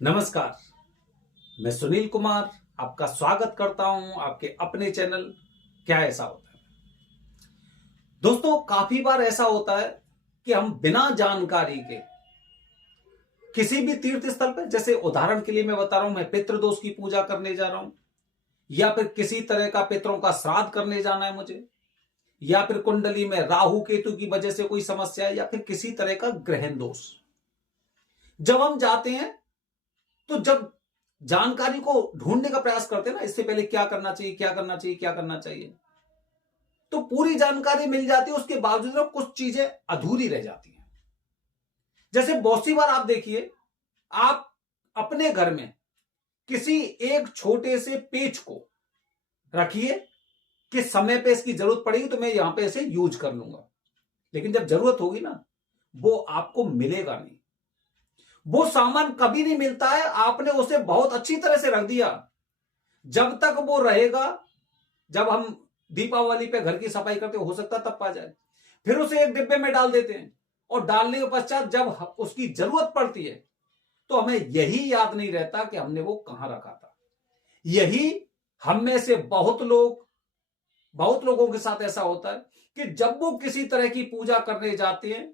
नमस्कार। मैं सुनील कुमार आपका स्वागत करता हूं आपके अपने चैनल क्या ऐसा होता है। दोस्तों, काफी बार ऐसा होता है कि हम बिना जानकारी के किसी भी तीर्थ स्थल पर, जैसे उदाहरण के लिए मैं बता रहा हूं, मैं पितृदोष की पूजा करने जा रहा हूं, या फिर किसी तरह का पितरों का श्राद्ध करने जाना है मुझे, या फिर कुंडली में राहु केतु की वजह से कोई समस्या है, या फिर किसी तरह का ग्रहण दोष। जब हम जाते हैं तो जब जानकारी को ढूंढने का प्रयास करते हैं ना, इससे पहले क्या करना चाहिए, क्या करना चाहिए, क्या करना चाहिए, तो पूरी जानकारी मिल जाती है, उसके बावजूद में कुछ चीजें अधूरी रह जाती हैं। जैसे बहुत सी बार आप देखिए, आप अपने घर में किसी एक छोटे से पेच को रखिए कि समय पे इसकी जरूरत पड़ेगी तो मैं यहां पे इसे यूज कर लूंगा, लेकिन जब जरूरत होगी ना, वो आपको मिलेगा नहीं। वो सामान कभी नहीं मिलता है, आपने उसे बहुत अच्छी तरह से रख दिया, जब तक वो रहेगा, जब हम दीपावली पे घर की सफाई करते हो सकता तब पा जाए, फिर उसे एक डिब्बे में डाल देते हैं, और डालने के पश्चात जब उसकी जरूरत पड़ती है तो हमें यही याद नहीं रहता कि हमने वो कहां रखा था। यही हम में से बहुत लोगों के साथ ऐसा होता है कि जब वो किसी तरह की पूजा करने जाते हैं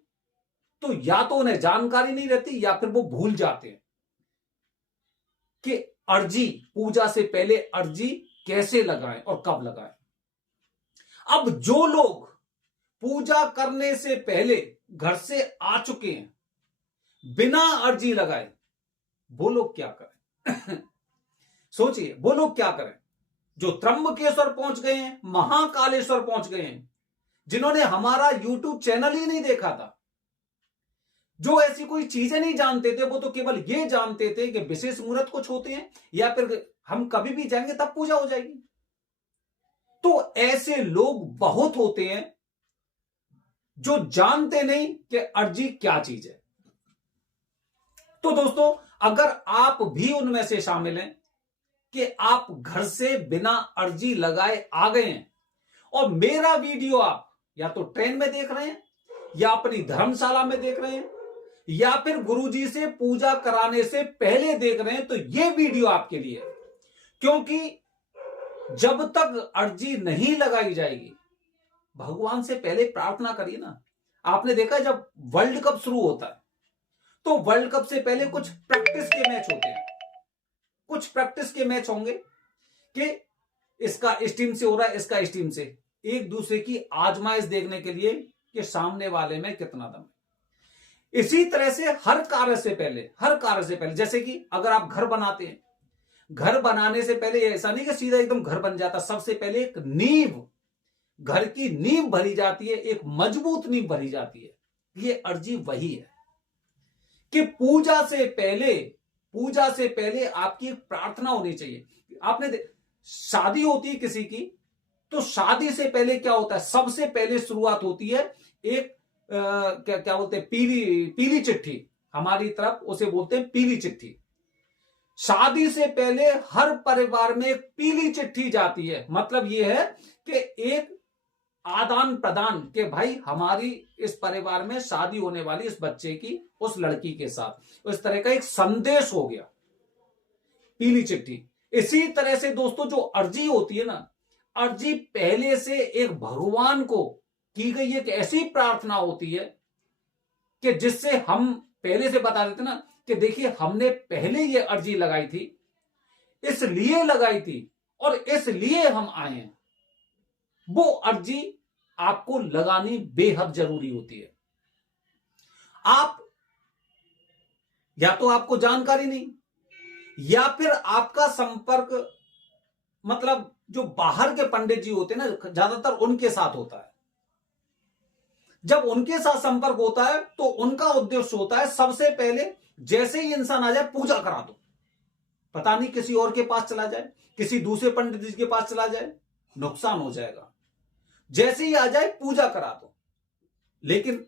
तो या तो उन्हें जानकारी नहीं रहती, या फिर वो भूल जाते हैं कि अर्जी, पूजा से पहले अर्जी कैसे लगाएं और कब लगाएं। अब जो लोग पूजा करने से पहले घर से आ चुके हैं बिना अर्जी लगाए, वो लोग क्या करें? सोचिए, वो लोग क्या करें जो त्र्यंबकेश्वर पहुंच गए हैं, महाकालेश्वर पहुंच गए हैं, जिन्होंने हमारा यूट्यूब चैनल ही नहीं देखा था, जो ऐसी कोई चीजें नहीं जानते थे। वो तो केवल ये जानते थे कि विशेष मुहूर्त कुछ होते हैं, या फिर हम कभी भी जाएंगे तब पूजा हो जाएगी। तो ऐसे लोग बहुत होते हैं जो जानते नहीं कि अर्जी क्या चीज है। तो दोस्तों, अगर आप भी उनमें से शामिल हैं कि आप घर से बिना अर्जी लगाए आ गए हैं, और मेरा वीडियो आप या तो ट्रेन में देख रहे हैं, या अपनी धर्मशाला में देख रहे हैं, या फिर गुरुजी से पूजा कराने से पहले देख रहे हैं, तो यह वीडियो आपके लिए है। क्योंकि जब तक अर्जी नहीं लगाई जाएगी, भगवान से पहले प्रार्थना करिए ना। आपने देखा, जब वर्ल्ड कप शुरू होता है तो वर्ल्ड कप से पहले कुछ प्रैक्टिस के मैच होते हैं, कुछ प्रैक्टिस के मैच होंगे कि इसका इस टीम से हो रहा है, इसका इस टीम से, एक दूसरे की आजमाइश देखने के लिए कि सामने वाले में कितना दम है। इसी तरह से हर कार्य से पहले, जैसे कि अगर आप घर बनाते हैं, घर बनाने से पहले ऐसा नहीं कि सीधा एकदम घर बन जाता, सबसे पहले एक नींव, घर की नींव भरी जाती है, एक मजबूत नींव भरी जाती है। ये अर्जी वही है कि पूजा से पहले आपकी एक प्रार्थना होनी चाहिए। आपने शादी होती है किसी की, तो शादी से पहले क्या होता है, सबसे पहले शुरुआत होती है एक क्या बोलते हैं, पीली चिट्ठी। हमारी तरफ उसे बोलते हैं पीली चिट्ठी। शादी से पहले हर परिवार में एक पीली चिट्ठी जाती है। मतलब यह है कि एक आदान प्रदान के भाई, हमारी इस परिवार में शादी होने वाली इस बच्चे की उस लड़की के साथ, उस तरह का एक संदेश हो गया, पीली चिट्ठी। इसी तरह से दोस्तों, जो अर्जी होती है ना, अर्जी पहले से एक भगवान को की गई एक ऐसी प्रार्थना होती है कि जिससे हम पहले से बता देते ना कि देखिए, हमने पहले ये अर्जी लगाई थी, इसलिए लगाई थी, और इसलिए हम आए हैं। वो अर्जी आपको लगानी बेहद जरूरी होती है। आप या तो आपको जानकारी नहीं, या फिर आपका संपर्क, मतलब जो बाहर के पंडित जी होते हैं ना, ज्यादातर उनके साथ होता है। जब उनके साथ संपर्क होता है तो उनका उद्देश्य होता है सबसे पहले जैसे ही इंसान आ जाए पूजा करा दो। पता नहीं किसी और के पास चला जाए, किसी दूसरे पंडित जी के पास चला जाए, नुकसान हो जाएगा। जैसे ही आ जाए पूजा करा दो। लेकिन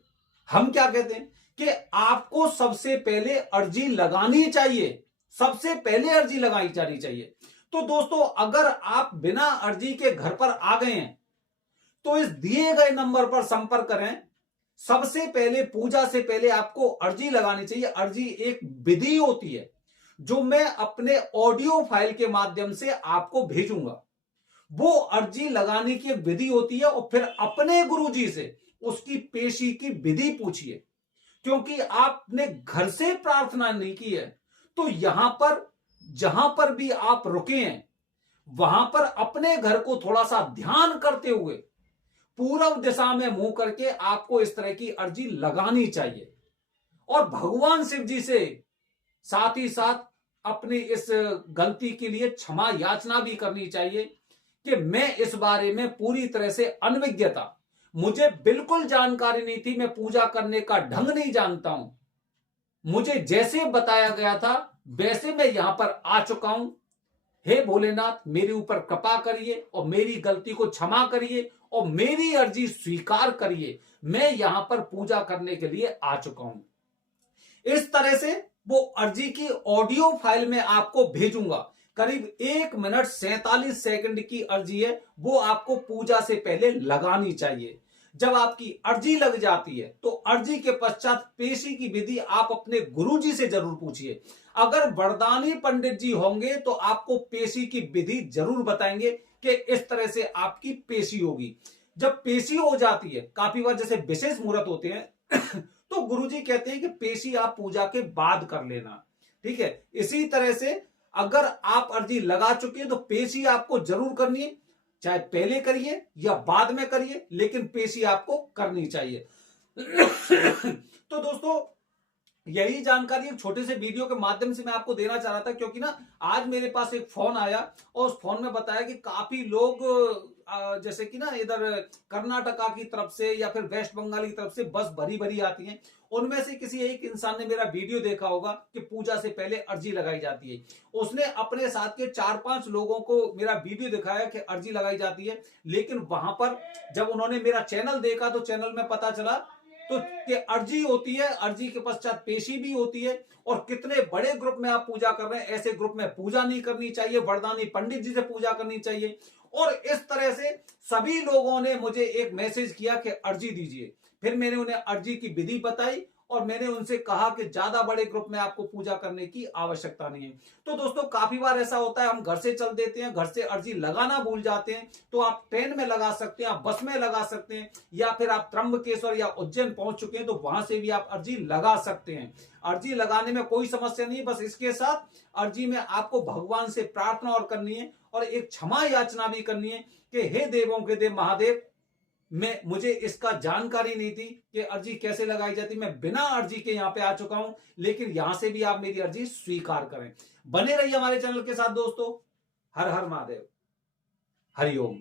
हम क्या कहते हैं कि आपको सबसे पहले अर्जी लगानी चाहिए, सबसे पहले अर्जी लगाई जानी चाहिए। तो दोस्तों, अगर आप बिना अर्जी के घर पर आ गए हैं तो इस दिए गए नंबर पर संपर्क करें। सबसे पहले, पूजा से पहले आपको अर्जी लगानी चाहिए। अर्जी एक विधि होती है, जो मैं अपने ऑडियो फाइल के माध्यम से आपको भेजूंगा। वो अर्जी लगाने की एक विधि होती है और फिर अपने गुरुजी से उसकी पेशी की विधि पूछिए, क्योंकि आपने घर से प्रार्थना नहीं की है। तो यहां पर जहां पर भी आप रुके हैं वहां पर अपने घर को थोड़ा सा ध्यान करते हुए पूर्व दिशा में मुंह करके आपको इस तरह की अर्जी लगानी चाहिए और भगवान शिव जी से साथ ही साथ अपनी इस गलती के लिए क्षमा याचना भी करनी चाहिए कि मैं इस बारे में पूरी तरह से अनभिज्ञ था, मुझे बिल्कुल जानकारी नहीं थी, मैं पूजा करने का ढंग नहीं जानता हूं, मुझे जैसे बताया गया था वैसे मैं यहां पर आ चुका हूं। हे भोलेनाथ, मेरे ऊपर कृपा करिए और मेरी गलती को क्षमा करिए और मेरी अर्जी स्वीकार करिए, मैं यहां पर पूजा करने के लिए आ चुका हूं। इस तरह से वो अर्जी की ऑडियो फाइल में आपको भेजूंगा। करीब 1 मिनट 47 सेकंड की अर्जी है, वो आपको पूजा से पहले लगानी चाहिए। जब आपकी अर्जी लग जाती है तो अर्जी के पश्चात पेशी की विधि आप अपने गुरुजी से जरूर पूछिए। अगर वरदानी पंडित जी होंगे तो आपको पेशी की विधि जरूर बताएंगे कि इस तरह से आपकी पेशी होगी। जब पेशी हो जाती है, काफी बार जैसे विशेष मुहूर्त होते हैं तो गुरुजी कहते हैं कि पेशी आप पूजा के बाद कर लेना। ठीक है, इसी तरह से अगर आप अर्जी लगा चुके हैं तो पेशी आपको जरूर करनी है, चाहे पहले करिए या बाद में करिए, लेकिन पेशी आपको करनी चाहिए। तो दोस्तों, यही जानकारी एक छोटे से वीडियो के माध्यम से मैं आपको देना चाह रहा था, क्योंकि ना आज मेरे पास एक फोन आया और उस फोन में बताया कि काफी लोग जैसे कि ना इधर कर्नाटका की तरफ से या फिर वेस्ट बंगाल की तरफ से बस भरी भरी आती हैं। उनमें से किसी एक इंसान ने मेरा वीडियो देखा होगा कि पूजा से पहले अर्जी लगाई जाती है। उसने अपने साथ के 4-5 लोगों को मेरा वीडियो दिखाया कि अर्जी लगाई जाती है, लेकिन वहां पर जब उन्होंने मेरा चैनल देखा तो चैनल में पता चला तो कि अर्जी होती है, अर्जी के पश्चात पेशी भी होती है। और कितने बड़े ग्रुप में आप पूजा कर रहे हैं, ऐसे ग्रुप में पूजा नहीं करनी चाहिए, वरदानी पंडित जी से पूजा करनी चाहिए। और इस तरह से सभी लोगों ने मुझे एक मैसेज किया कि अर्जी दीजिए। फिर मैंने उन्हें अर्जी की विधि बताई और मैंने उनसे कहा कि ज्यादा बड़े ग्रुप में आपको पूजा करने की आवश्यकता नहीं है। तो दोस्तों, काफी बार ऐसा होता है हम घर से चल देते हैं, घर से अर्जी लगाना भूल जाते हैं। तो आप ट्रेन में लगा सकते हैं, आप बस में लगा सकते हैं, या फिर आप त्र्यंबकेश्वर या उज्जैन पहुंच चुके हैं तो वहां से भी आप अर्जी लगा सकते हैं। अर्जी लगाने में कोई समस्या नहीं है, बस इसके साथ अर्जी में आपको भगवान से प्रार्थना और करनी है और एक क्षमा याचना भी करनी है कि हे देवों के देव महादेव, मुझे इसका जानकारी नहीं थी कि अर्जी कैसे लगाई जाती। मैं बिना अर्जी के यहां पे आ चुका हूं, लेकिन यहां से भी आप मेरी अर्जी स्वीकार करें। बने रहिए हमारे चैनल के साथ दोस्तों। हर हर महादेव, हरिओम।